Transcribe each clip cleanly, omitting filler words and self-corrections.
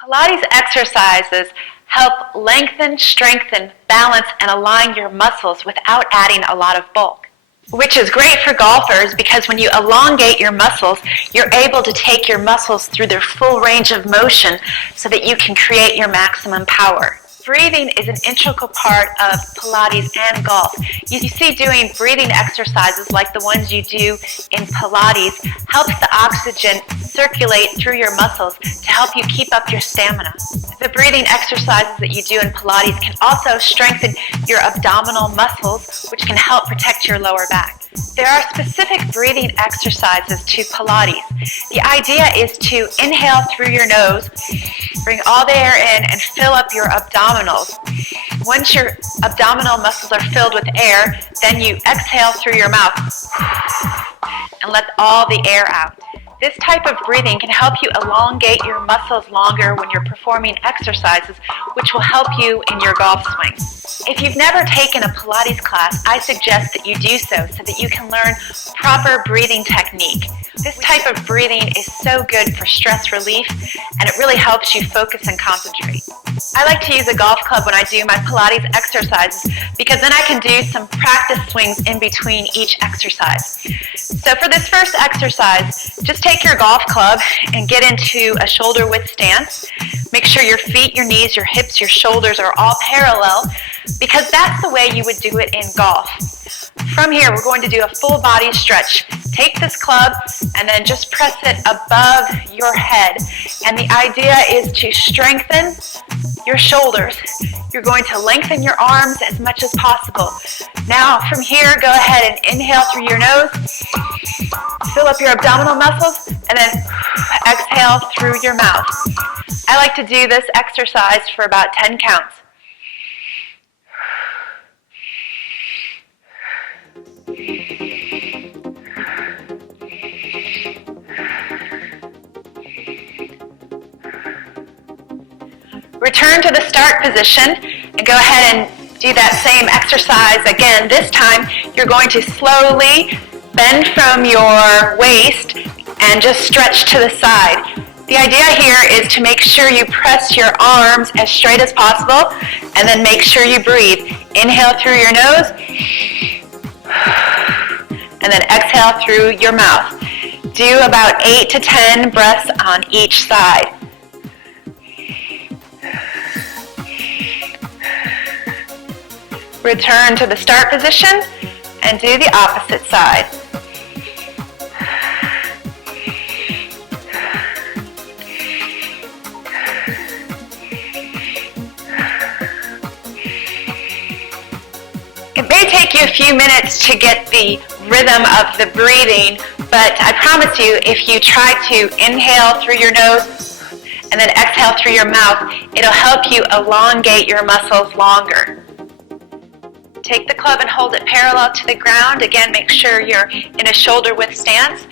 Pilates exercises help lengthen, strengthen, balance, and align your muscles without adding a lot of bulk, which is great for golfers because when you elongate your muscles, you're able to take your muscles through their full range of motion so that you can create your maximum power. Breathing is an integral part of Pilates and golf. You see, doing breathing exercises like the ones you do in Pilates helps the oxygen circulate through your muscles to help you keep up your stamina. The breathing exercises that you do in Pilates can also strengthen your abdominal muscles, which can help protect your lower back. There are specific breathing exercises to Pilates. The idea is to inhale through your nose, bring all the air in, and fill up your abdominals. Once your abdominal muscles are filled with air, then you exhale through your mouth and let all the air out. This type of breathing can help you elongate your muscles longer when you're performing exercises, which will help you in your golf swing. If you've never taken a Pilates class, I suggest that you do so that you can learn proper breathing technique. This type of breathing is so good for stress relief, and it really helps you focus and concentrate. I like to use a golf club when I do my Pilates exercises because then I can do some practice swings in between each exercise. So for this first exercise, just take your golf club and get into a shoulder width stance. Make sure your feet, your knees, your hips, your shoulders are all parallel because that's the way you would do it in golf. From here, we're going to do a full body stretch. Take this club and then just press it above your head. And the idea is to strengthen your shoulders. You're going to lengthen your arms as much as possible. Now, from here, go ahead and inhale through your nose. Fill up your abdominal muscles and then exhale through your mouth. I like to do this exercise for about 10 counts. Return to the start position and go ahead and do that same exercise again. This time you're going to slowly bend from your waist and just stretch to the side. The idea here is to make sure you press your arms as straight as possible and then make sure you breathe. Inhale through your nose and then exhale through your mouth. Do about 8 to 10 breaths on each side. Return to the start position and do the opposite side. It may take you a few minutes to get the rhythm of the breathing, but I promise you, if you try to inhale through your nose and then exhale through your mouth, it'll help you elongate your muscles longer. Take the club and hold it parallel to the ground. Again, make sure you're in a shoulder width stance.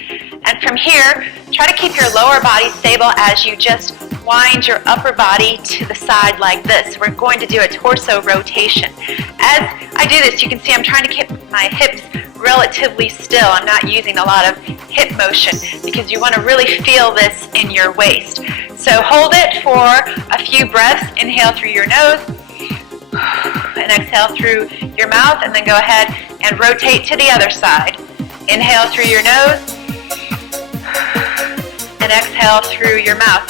And from here, try to keep your lower body stable as you just wind your upper body to the side like this. We're going to do a torso rotation. As I do this, you can see I'm trying to keep my hips relatively still. I'm not using a lot of hip motion because you want to really feel this in your waist. So hold it for a few breaths. Inhale through your nose and exhale through your mouth, and then go ahead and rotate to the other side. Inhale through your nose and exhale through your mouth.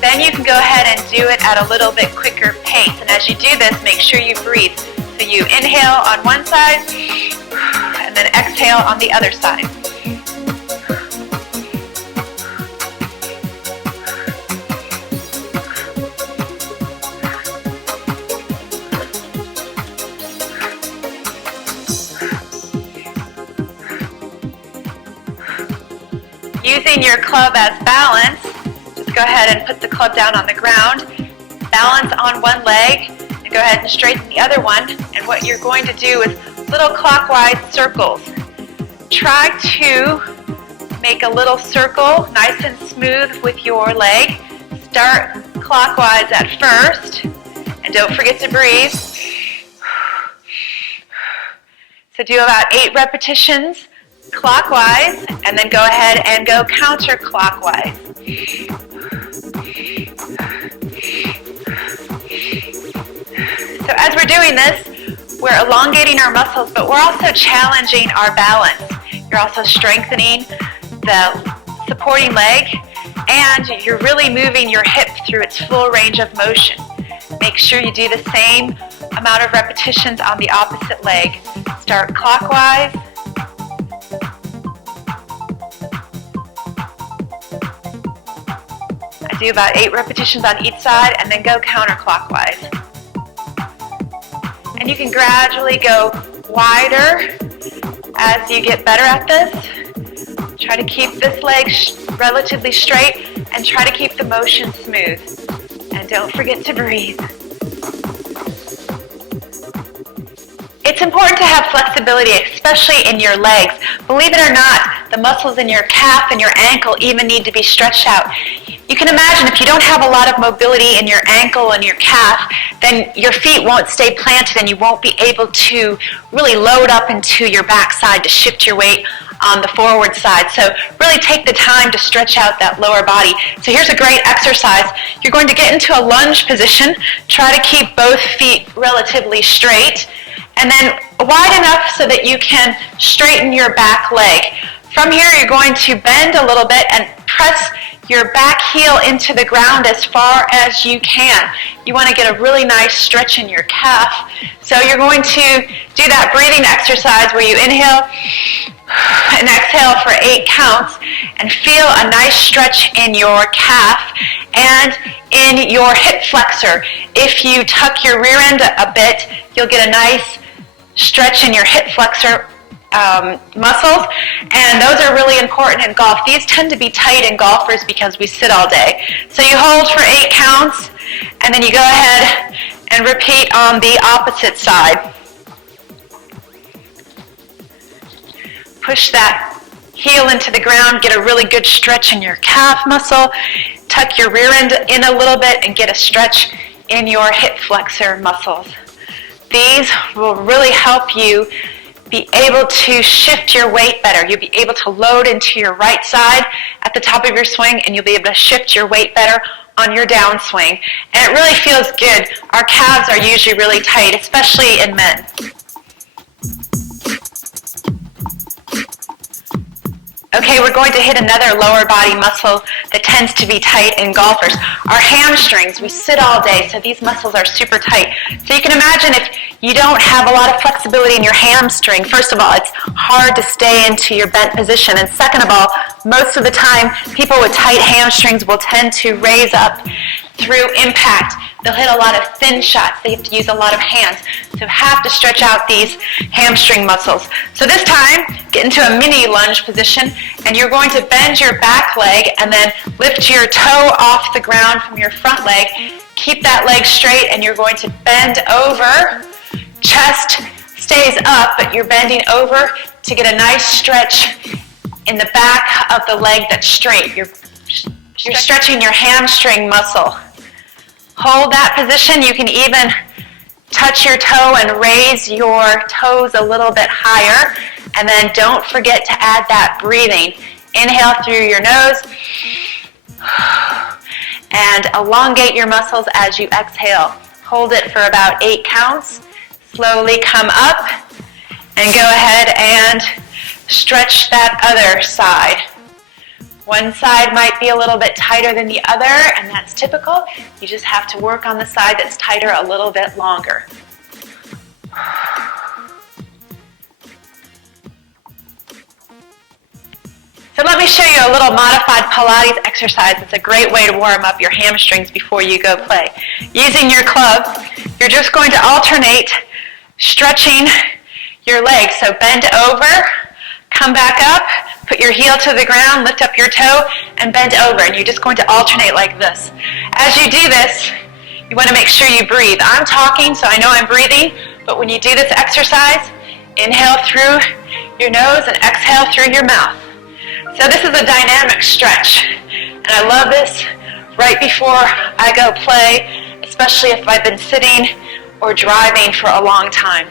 Then you can go ahead and do it at a little bit quicker pace, and as you do this, make sure you breathe. So you inhale on one side and then exhale on the other side. Using your club as balance, just go ahead and put the club down on the ground, balance on one leg, and go ahead and straighten the other one. And what you're going to do is little clockwise circles. Try to make a little circle nice and smooth with your leg. Start clockwise at first, and don't forget to breathe. So do about 8 repetitions clockwise, and then go ahead and go counterclockwise. So as we're doing this, we're elongating our muscles, but we're also challenging our balance. You're also strengthening the supporting leg, and you're really moving your hip through its full range of motion. Make sure you do the same amount of repetitions on the opposite leg. Start clockwise. I do about 8 repetitions on each side and then go counterclockwise. And you can gradually go wider as you get better at this. Try to keep this leg relatively straight and try to keep the motion smooth. And don't forget to breathe. It's important to have flexibility, especially in your legs. Believe it or not, the muscles in your calf and your ankle even need to be stretched out. You can imagine if you don't have a lot of mobility in your ankle and your calf, then your feet won't stay planted and you won't be able to really load up into your backside to shift your weight on the forward side. So really take the time to stretch out that lower body. So here's a great exercise. You're going to get into a lunge position. Try to keep both feet relatively straight and then wide enough so that you can straighten your back leg. From here, you're going to bend a little bit and press your back heel into the ground as far as you can. You want to get a really nice stretch in your calf. So you're going to do that breathing exercise where you inhale and exhale for 8 counts and feel a nice stretch in your calf and in your hip flexor. If you tuck your rear end a bit, you'll get a nice stretch in your hip flexor muscles, and those are really important in golf. These tend to be tight in golfers because we sit all day. So you hold for 8 counts, and then you go ahead and repeat on the opposite side. Push that heel into the ground, get a really good stretch in your calf muscle, tuck your rear end in a little bit, and get a stretch in your hip flexor muscles. These will really help you be able to shift your weight better. You'll be able to load into your right side at the top of your swing, and you'll be able to shift your weight better on your downswing. And it really feels good. Our calves are usually really tight, especially in men. Okay, we're going to hit another lower body muscle that tends to be tight in golfers. Our hamstrings. We sit all day, so these muscles are super tight. So you can imagine if you don't have a lot of flexibility in your hamstring, first of all, it's hard to stay into your bent position. And second of all, most of the time, people with tight hamstrings will tend to raise up through impact. They'll hit a lot of thin shots. They have to use a lot of hands. So have to stretch out these hamstring muscles. So this time, get into a mini lunge position, and you're going to bend your back leg and then lift your toe off the ground from your front leg. Keep that leg straight, and you're going to bend over. Chest stays up, but you're bending over to get a nice stretch in the back of the leg that's straight. You're stretching your hamstring muscle. Hold that position. You can even touch your toe and raise your toes a little bit higher. And then don't forget to add that breathing. Inhale through your nose and elongate your muscles as you exhale. Hold it for about 8 counts. Slowly come up and go ahead and stretch that other side. One side might be a little bit tighter than the other, and that's typical. You just have to work on the side that's tighter a little bit longer. So let me show you a little modified Pilates exercise. It's a great way to warm up your hamstrings before you go play. Using your clubs, you're just going to alternate stretching your legs. So bend over, come back up, put your heel to the ground, lift up your toe, and bend over. And you're just going to alternate like this. As you do this, you want to make sure you breathe. I'm talking, so I know I'm breathing, but when you do this exercise, inhale through your nose and exhale through your mouth. So this is a dynamic stretch, and I love this right before I go play, especially if I've been sitting or driving for a long time.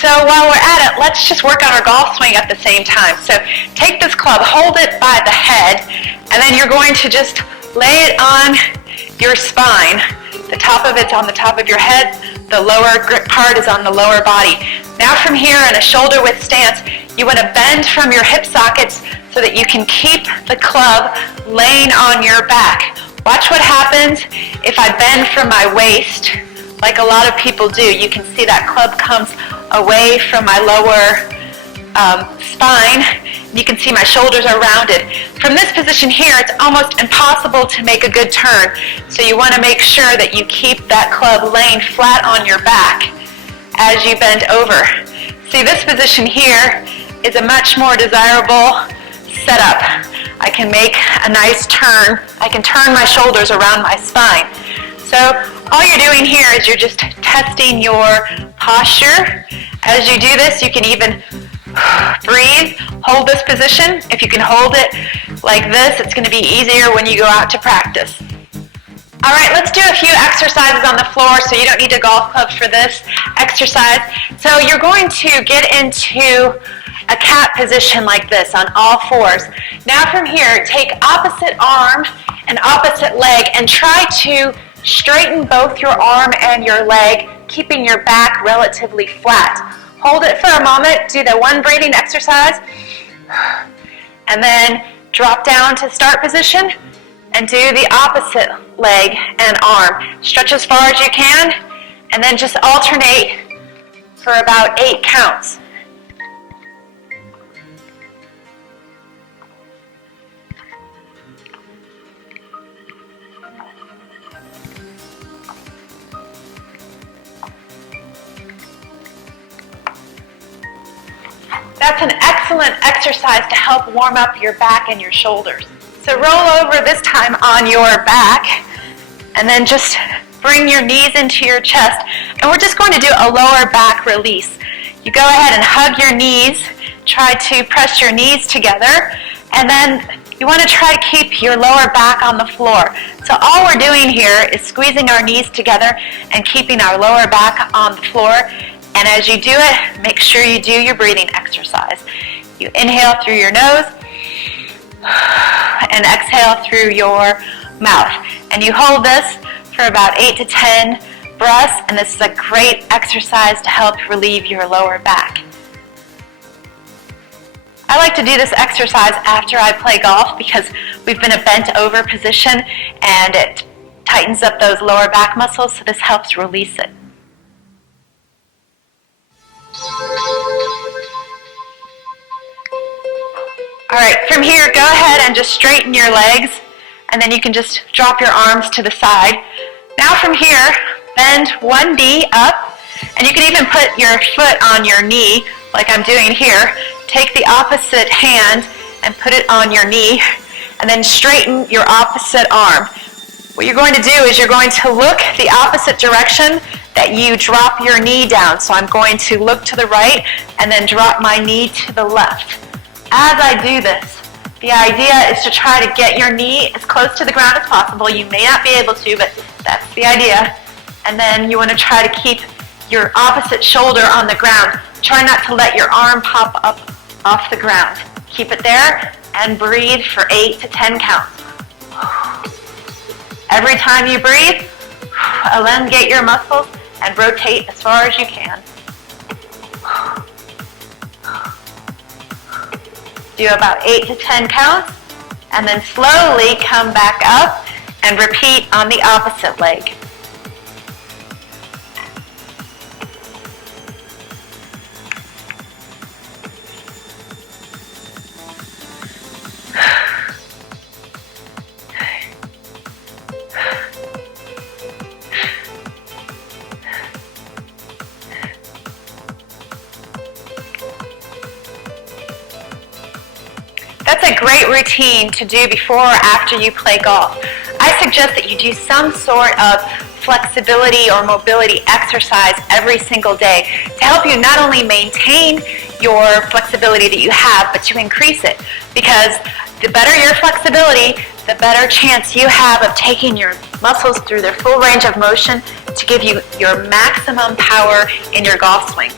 So while we're at it, let's just work on our golf swing at the same time. So take this club, hold it by the head, And then you're going to just lay it on your spine. The top of it's on the top of your head. The lower grip part is on the lower body. Now from here in a shoulder width stance, you want to bend from your hip sockets so that you can keep the club laying on your back. Watch what happens if I bend from my waist, like a lot of people do. You can see that club comes away from my lower spine. You can see my shoulders are rounded. From this position here, it's almost impossible to make a good turn. So you want to make sure that you keep that club laying flat on your back as you bend over. See, this position here is a much more desirable setup. I can make a nice turn. I can turn my shoulders around my spine. So all you're doing here is you're just testing your posture. As you do this, you can even breathe, hold this position. If you can hold it like this, it's going to be easier when you go out to practice. All right, let's do a few exercises on the floor, so you don't need a golf club for this exercise. So you're going to get into a cat position like this on all fours. Now from here, take opposite arm and opposite leg and try to straighten both your arm and your leg, keeping your back relatively flat. Hold it for a moment, do the one breathing exercise, and then drop down to start position and do the opposite leg and arm. Stretch as far as you can, and then just alternate for about 8 counts. That's an excellent exercise to help warm up your back and your shoulders. So roll over this time on your back, and then just bring your knees into your chest. And we're just going to do a lower back release. You go ahead and hug your knees, try to press your knees together, and then you want to try to keep your lower back on the floor. So all we're doing here is squeezing our knees together and keeping our lower back on the floor. And as you do it, make sure you do your breathing exercise. You inhale through your nose and exhale through your mouth. And you hold this for about 8 to 10 breaths, and this is a great exercise to help relieve your lower back. I like to do this exercise after I play golf because we've been a bent over position and it tightens up those lower back muscles, so this helps release it. All right, from here, go ahead and just straighten your legs, and then you can just drop your arms to the side. Now from here, bend one knee up, and you can even put your foot on your knee, like I'm doing here. Take the opposite hand and put it on your knee, and then straighten your opposite arm. What you're going to do is you're going to look the opposite direction that you drop your knee down. So I'm going to look to the right and then drop my knee to the left. As I do this, the idea is to try to get your knee as close to the ground as possible. You may not be able to, but that's the idea. And then you want to try to keep your opposite shoulder on the ground. Try not to let your arm pop up off the ground. Keep it there and breathe for 8 to 10 counts. Every time you breathe, elongate your muscles and rotate as far as you can. Do about 8 to 10 counts, and then slowly come back up and repeat on the opposite leg. That's a great routine to do before or after you play golf. I suggest that you do some sort of flexibility or mobility exercise every single day to help you not only maintain your flexibility that you have, but to increase it. Because the better your flexibility, the better chance you have of taking your muscles through their full range of motion to give you your maximum power in your golf swing.